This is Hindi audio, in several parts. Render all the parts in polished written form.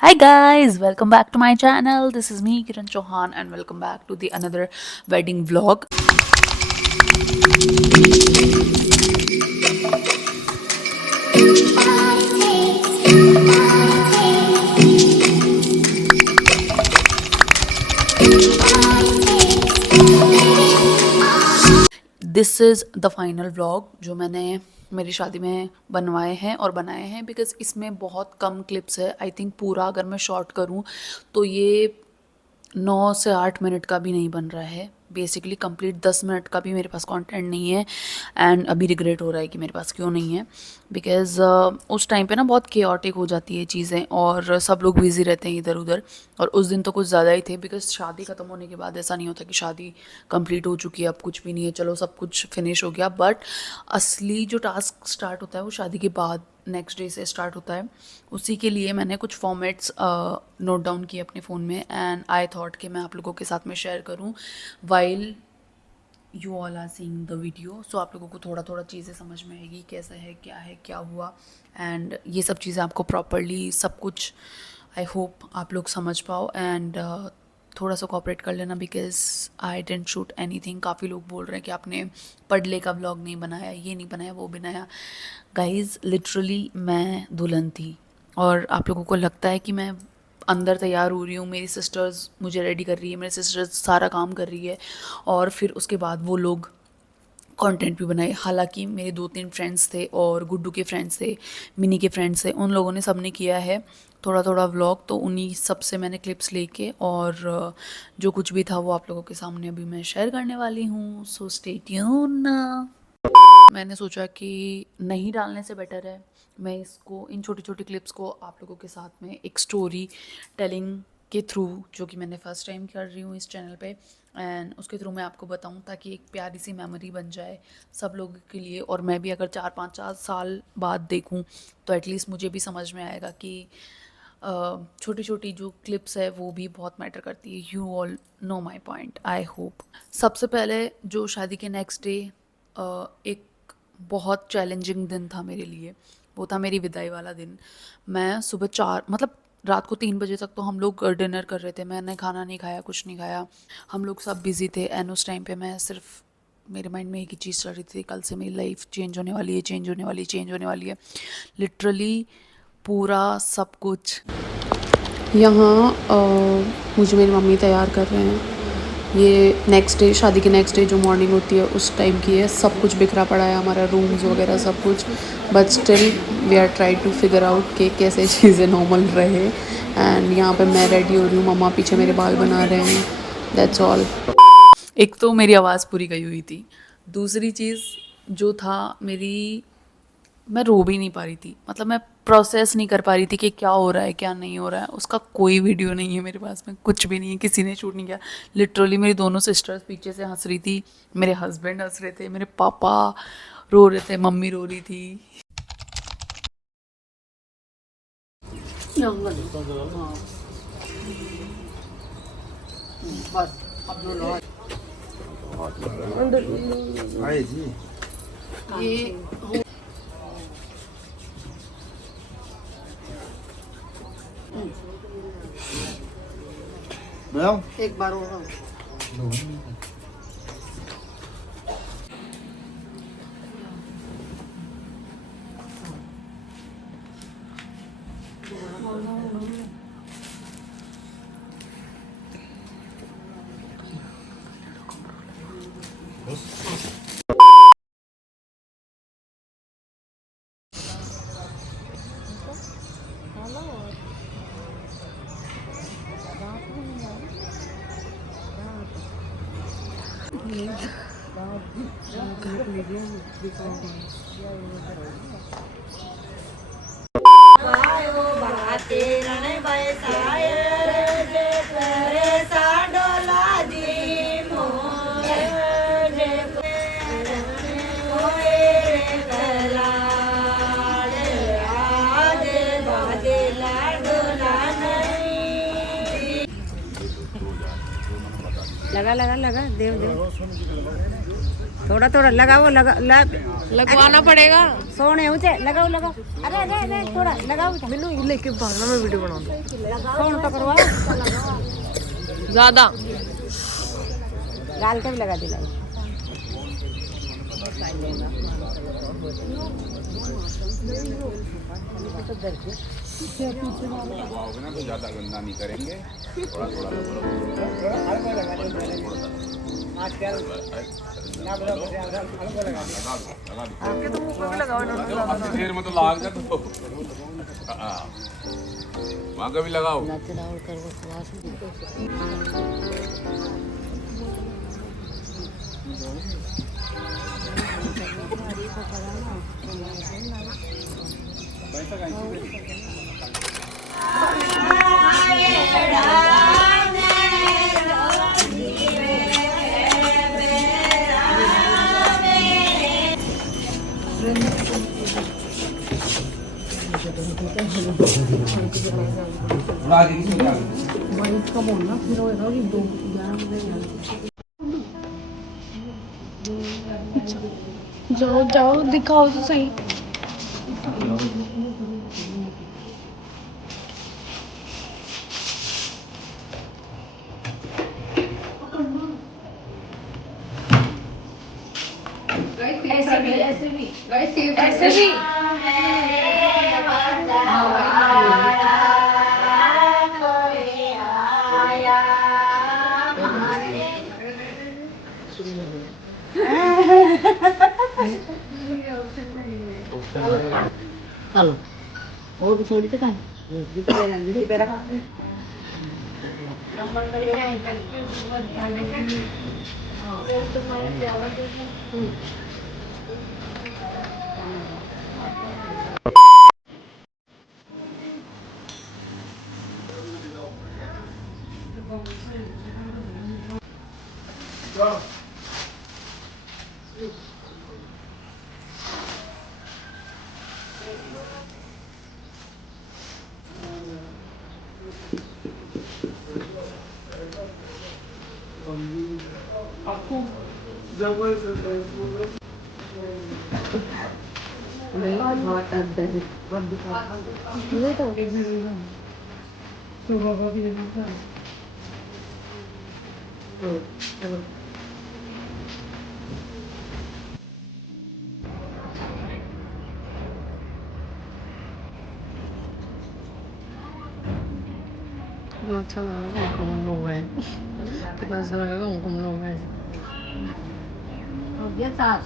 Hi guys, welcome back to my channel. This is me Kiran Chauhan and welcome back to the another wedding vlog. This is the final vlog जो मैंने मेरी शादी में बनवाए हैं और बनाए हैं बिकॉज़ इसमें बहुत कम क्लिप्स है। आई थिंक पूरा अगर मैं शॉर्ट करूँ तो ये 9 से 8 मिनट का भी नहीं बन रहा है। बेसिकली कंप्लीट 10 मिनट का भी मेरे पास कंटेंट नहीं है एंड अभी रिग्रेट हो रहा है कि मेरे पास क्यों नहीं है बिकॉज़ उस टाइम पे ना बहुत केओटिक हो जाती है चीज़ें और सब लोग बिज़ी रहते हैं इधर उधर। और उस दिन तो कुछ ज़्यादा ही थे बिकॉज़ शादी ख़त्म होने के बाद ऐसा नहीं होता कि शादी कंप्लीट हो चुकी है अब कुछ भी नहीं है, चलो सब कुछ फिनिश हो गया। बट असली जो टास्क स्टार्ट होता है वो शादी के बाद नेक्स्ट डे से स्टार्ट होता है। उसी के लिए मैंने कुछ फॉर्मेट्स नोट डाउन किए अपने फ़ोन में एंड आई थॉट कि मैं आप लोगों के साथ में शेयर करूं while you all are seeing the video. So आप लोगों को थोड़ा थोड़ा चीज़ें समझ में आएगी कैसा है क्या हुआ एंड ये सब चीज़ें आपको प्रॉपरली सब कुछ आई होप आप लोग समझ पाओ एंड थोड़ा सा कॉपरेट कर लेना because I didn't shoot anything. काफ़ी लोग बोल रहे हैं कि आपने पढ़ले का व्लॉग नहीं बनाया, ये नहीं बनाया, वो बनाया। गाइज लिटरली मैं दुल्हन थी और आप लोगों को लगता है कि मैं अंदर तैयार हो रही हूँ, मेरी सिस्टर्स मुझे रेडी कर रही है, मेरी सिस्टर्स सारा काम कर रही है और फिर उसके बाद वो लोग कंटेंट भी बनाए। हालांकि मेरे 2-3 फ्रेंड्स थे और गुड्डू के फ्रेंड्स थे, मिनी के फ्रेंड्स थे, उन लोगों ने सबने किया है थोड़ा थोड़ा व्लॉग। तो उन्हीं सब से मैंने क्लिप्स लेके और जो कुछ भी था वो आप लोगों के सामने अभी मैं शेयर करने वाली हूँ। So stay tune. मैंने सोचा कि नहीं डालने से बेटर है मैं इसको इन छोटी छोटी क्लिप्स को आप लोगों के साथ में एक स्टोरी टेलिंग के थ्रू, जो कि मैंने फ़र्स्ट टाइम कर रही हूँ इस चैनल पे एंड उसके थ्रू मैं आपको बताऊँ ताकि एक प्यारी सी मेमोरी बन जाए सब लोगों के लिए। और मैं भी अगर 4-5 साल बाद देखूँ तो एटलीस्ट मुझे भी समझ में आएगा कि छोटी छोटी जो क्लिप्स है वो भी बहुत मैटर करती है। You all know my point I hope. सबसे पहले जो शादी के नेक्स्ट डे एक बहुत चैलेंजिंग दिन था मेरे लिए, वो था मेरी विदाई वाला दिन। मैं सुबह 4 मतलब रात को 3 बजे तक तो हम लोग डिनर कर रहे थे, मैंने खाना नहीं खाया, कुछ नहीं खाया, हम लोग सब बिज़ी थे एंड उस टाइम पे मैं सिर्फ मेरे माइंड में एक ही चीज़ चल रही थी, कल से मेरी लाइफ चेंज होने वाली है, चेंज होने वाली है, चेंज होने वाली है। लिटरली पूरा सब कुछ यहाँ मुझे मेरी मम्मी तैयार कर रहे हैं। ये नेक्स्ट डे, शादी के नेक्स्ट डे जो मॉर्निंग होती है उस टाइम की है। सब कुछ बिखरा पड़ा है, हमारा रूम्स वगैरह सब कुछ, but still we are try to figure out कि कैसे चीज़ें नॉर्मल रहे। एंड यहाँ पे मैं रेडी हो रही हूँ, मम्मा पीछे मेरे बाल बना रहे हैं, दैट्स ऑल। एक तो मेरी आवाज़ पूरी गई हुई थी, दूसरी चीज़ जो था मेरी, मैं रो भी नहीं पा रही थी, मतलब मैं प्रोसेस नहीं कर पा रही थी कि क्या हो रहा है क्या नहीं हो रहा है। उसका कोई वीडियो नहीं है मेरे पास में, कुछ भी नहीं है, किसी ने शूट नहीं किया। लिटरली मेरी दोनों सिस्टर्स पीछे से हंस रही थी, मेरे हस्बैंड हंस रहे थे, मेरे पापा रो रहे थे, मम्मी रो रही थी। ये एक बार होगा। लगा लगा लगा देव देव थोड़ा थोड़ा लगाओ लगवाना पड़ेगा सोने ऊंचे लगाओ लगाओ अरे अरे अरे थोड़ा लगाओ मैंने लेके भागना मैं वीडियो बनाऊंगा फोन तो करवाओ ज्यादा गाल के भी लगा दिला लगवाओगे ना तो ज्यादा गंदा नहीं करेंगे थोड़ा थोड़ा देर में तो लाग जा तो वहाँ का भी लगाओ जाओ जाओ दिखाओ तो सही ऐसे भी चलो और भी छोड़ी तो अच्छा लगा हम लोग हैं कितना अच्छा लगा हम लोग हैं ये साथ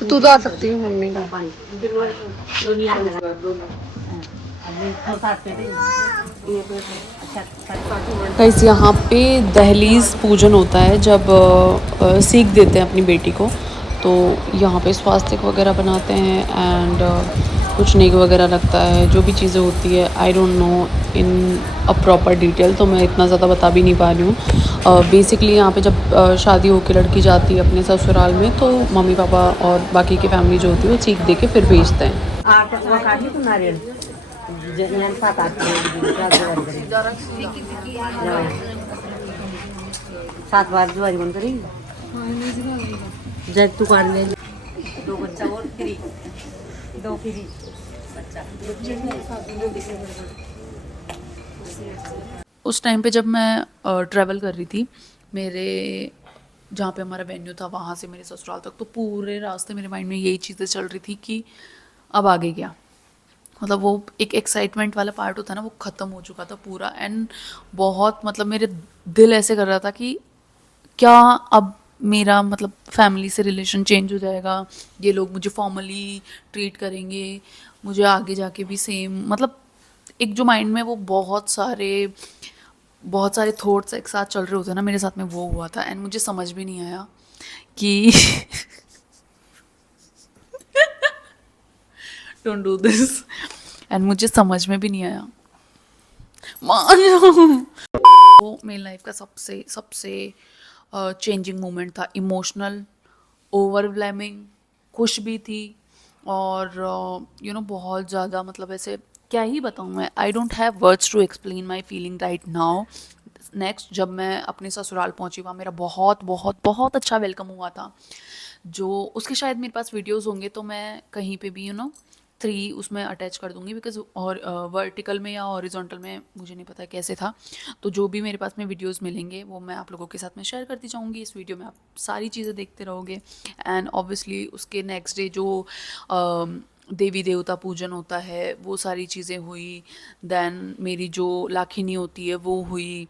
तू तो आ सकती है मम्मी गाइस यहाँ पे दहलीज पूजन होता है जब सीख देते हैं अपनी बेटी को तो यहाँ पे स्वास्तिक वगैरह बनाते हैं एंड कुछ नेक वगैरह लगता है जो भी चीज़ें होती है I don't know in a proper detail तो मैं इतना ज़्यादा बता भी नहीं पा रही हूँ बेसिकली यहाँ पे जब शादी होकर लड़की जाती है अपने ससुराल में तो मम्मी पापा और बाकी की फैमिली जो होती है वो सीख दे के फिर भेजते हैं। सात बार ज्वारी बंद करेंगे जब तू काट ले दो बच्चा और फ्री दो फ्री उस टाइम पे जब मैं ट्रैवल कर रही थी मेरे जहाँ पे हमारा वेन्यू था वहाँ से मेरे ससुराल तक, तो पूरे रास्ते मेरे माइंड में यही चीज़ें चल रही थी कि अब आगे क्या, मतलब वो एक एक्साइटमेंट वाला पार्ट होता है ना, वो ख़त्म हो चुका था पूरा। एंड बहुत मतलब मेरे दिल ऐसे कर रहा था कि क्या अब मेरा मतलब फैमिली से रिलेशन चेंज हो जाएगा, ये लोग मुझे फॉर्मली ट्रीट करेंगे, मुझे आगे जाके भी सेम, मतलब एक जो माइंड में वो बहुत सारे थॉट्स एक साथ चल रहे होते हैं ना, मेरे साथ में वो हुआ था। एंड मुझे समझ भी नहीं आया कि डोंट डू दिस, एंड मुझे समझ में भी नहीं आया मान जाओ। वो मेरी लाइफ का सबसे सबसे चेंजिंग मोमेंट था, इमोशनल, ओवरवेलमिंग, खुश भी थी और बहुत ज़्यादा, मतलब ऐसे क्या ही बताऊँ मैं, I don't have words to explain my feeling right now. Next जब मैं अपने ससुराल पहुंची, वहाँ मेरा बहुत बहुत बहुत अच्छा वेलकम हुआ था, जो उसके शायद मेरे पास वीडियोस होंगे, तो मैं कहीं पे भी 3 उसमें अटैच कर दूंगी, बिकॉज और वर्टिकल में या हॉरिजॉन्टल में मुझे नहीं पता कैसे था, तो जो भी मेरे पास में वीडियोस मिलेंगे वो मैं आप लोगों के साथ में शेयर करती जाऊंगी। इस वीडियो में आप सारी चीज़ें देखते रहोगे। एंड ऑब्वियसली उसके नेक्स्ट डे जो देवी देवता पूजन होता है वो सारी चीज़ें हुई। देन मेरी जो लाखिनी होती है वो हुई।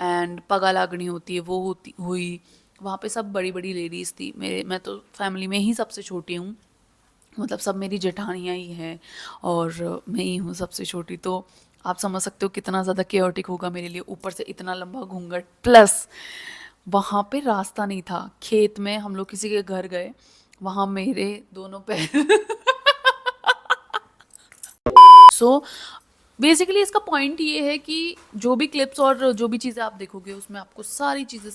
एंड पगा लागनी होती है वो हुई। वहाँ पे सब बड़ी बड़ी लेडीज़ थी। मैं तो फैमिली में ही सबसे छोटी हूँ, मतलब सब मेरी जेठानियाँ ही हैं और मैं ही हूँ सबसे छोटी, तो आप समझ सकते हो कितना ज़्यादा केओटिक होगा मेरे लिए। ऊपर से इतना लंबा घूंघट, प्लस वहाँ पे रास्ता नहीं था। खेत में हम लोग किसी के घर गए, वहाँ मेरे दोनों पैर सो बेसिकली इसका पॉइंट ये है कि जो भी क्लिप्स और जो भी चीज़ें आप देखोगे उसमें आपको सारी चीज़ें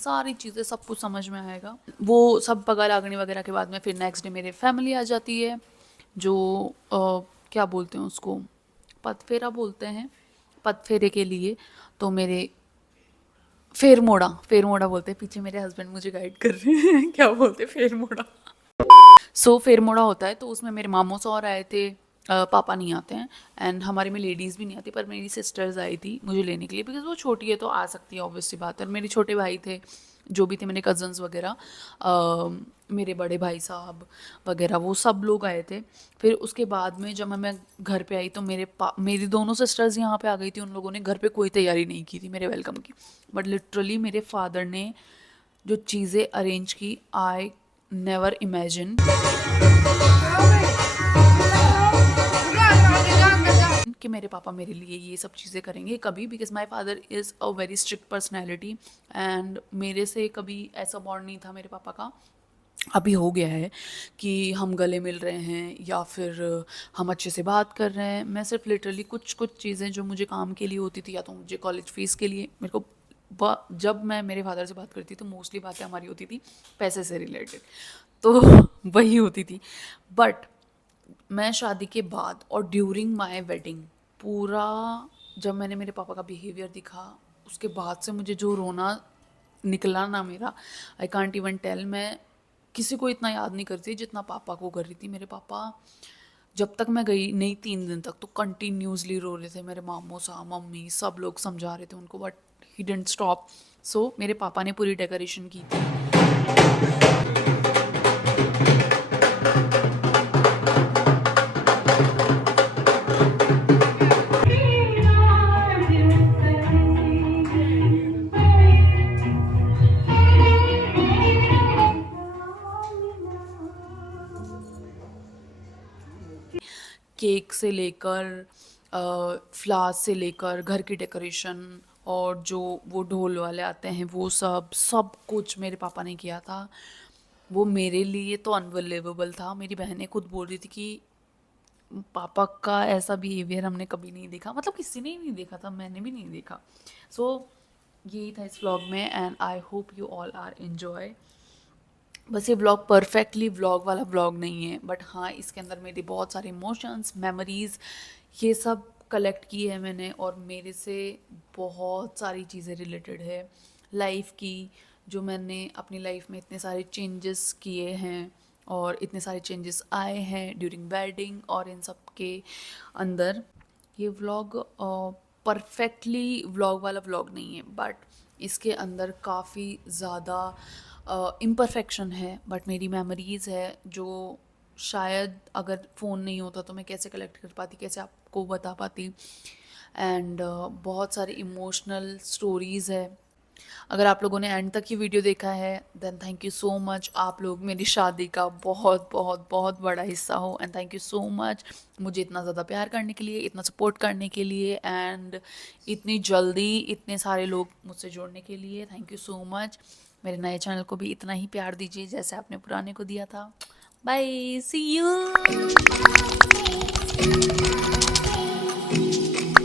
सब कुछ समझ में आएगा। वो सब पगा लागने वगैरह के बाद में फिर नेक्स्ट डे मेरे फैमिली आ जाती है, जो क्या बोलते हैं उसको, पदफेरा बोलते हैं, पदफेरे के लिए। तो मेरे फेर मोड़ा बोलते हैं, पीछे मेरे हस्बैंड मुझे गाइड कर रहे हैं क्या बोलते हैं, फेर मोड़ा। सो फेर मोड़ा होता है, तो उसमें मेरे मामू सौर आए थे, पापा नहीं आते हैं, एंड हमारे में लेडीज़ भी नहीं आती, पर मेरी सिस्टर्स आई थी मुझे लेने के लिए, बिकॉज वो छोटी है तो आ सकती है, ऑब्वियस सी बात है। और मेरे छोटे भाई थे जो भी थे, मेरे कज़न्स वगैरह, मेरे बड़े भाई साहब वगैरह, वो सब लोग आए थे। फिर उसके बाद में जब मैं घर पे आई तो मेरी दोनों सिस्टर्स यहाँ पे आ गई थी। उन लोगों ने घर पे कोई तैयारी नहीं की थी मेरे वेलकम की, बट लिटरली मेरे फादर ने जो चीज़ें अरेंज की, आई नेवर इमेजिन कि मेरे पापा मेरे लिए ये सब चीज़ें करेंगे कभी, because my father is a very strict personality and मेरे से कभी ऐसा बॉन्ड नहीं था मेरे पापा का। अभी हो गया है कि हम गले मिल रहे हैं या फिर हम अच्छे से बात कर रहे हैं। मैं सिर्फ लिटरली कुछ चीज़ें जो मुझे काम के लिए होती थी या तो मुझे कॉलेज फीस के लिए, मेरे को जब मैं मेरे फादर से बात करती तो मोस्टली बातें हमारी होती थी पैसे से रिलेटेड, तो वही होती थी। बट मैं शादी के बाद और ड्यूरिंग माय वेडिंग पूरा, जब मैंने मेरे पापा का बिहेवियर दिखा, उसके बाद से मुझे जो रोना निकला ना मेरा, आई कांट इवन टेल। मैं किसी को इतना याद नहीं करती जितना पापा को कर रही थी। मेरे पापा जब तक मैं गई नहीं 3 दिन तक तो कंटिन्यूसली रो रहे थे। मेरे मामू साहब, मम्मी, सब लोग समझा रहे थे उनको, बट ही डिडंट स्टॉप। सो मेरे पापा ने पूरी डेकोरेशन की थी। केक से लेकर फ्लावर्स से लेकर घर की डेकोरेशन और जो वो ढोल वाले आते हैं वो सब कुछ मेरे पापा ने किया था। वो मेरे लिए तो अनबिलीवेबल था। मेरी बहनें खुद बोल रही थी कि पापा का ऐसा बिहेवियर हमने कभी नहीं देखा, मतलब किसी ने ही नहीं देखा था, मैंने भी नहीं देखा। सो यही था इस व्लॉग में and I hope you all are enjoy. बस ये व्लॉग परफेक्टली व्लॉग वाला व्लॉग नहीं है, बट हाँ इसके अंदर मेरे बहुत सारे इमोशंस, मेमोरीज़, ये सब कलेक्ट की है मैंने और मेरे से बहुत सारी चीज़ें रिलेटेड है लाइफ की, जो मैंने अपनी लाइफ में इतने सारे चेंजेस किए हैं और इतने सारे चेंजेस आए हैं ड्यूरिंग वेडिंग और इन सब के अंदर। ये व्लॉग परफेक्टली व्लॉग वाला व्लॉग नहीं है, बट इसके अंदर काफ़ी ज़्यादा इम्परफेक्शन है, बट मेरी मेमोरीज़ है जो शायद अगर फ़ोन नहीं होता तो मैं कैसे कलेक्ट कर पाती, कैसे आपको बता पाती। एंड बहुत सारी इमोशनल स्टोरीज़ है। अगर आप लोगों ने एंड तक ये वीडियो देखा है then thank you so much. आप लोग मेरी शादी का बहुत बहुत बहुत बड़ा हिस्सा हो and thank you so much मुझे इतना ज़्यादा प्यार करने के लिए, इतना सपोर्ट करने के लिए एंड इतनी जल्दी इतने सारे लोग मुझसे जुड़ने के लिए। Thank you so much. मेरे नए चैनल को भी इतना ही प्यार दीजिए जैसे आपने पुराने को दिया था। Bye, see you.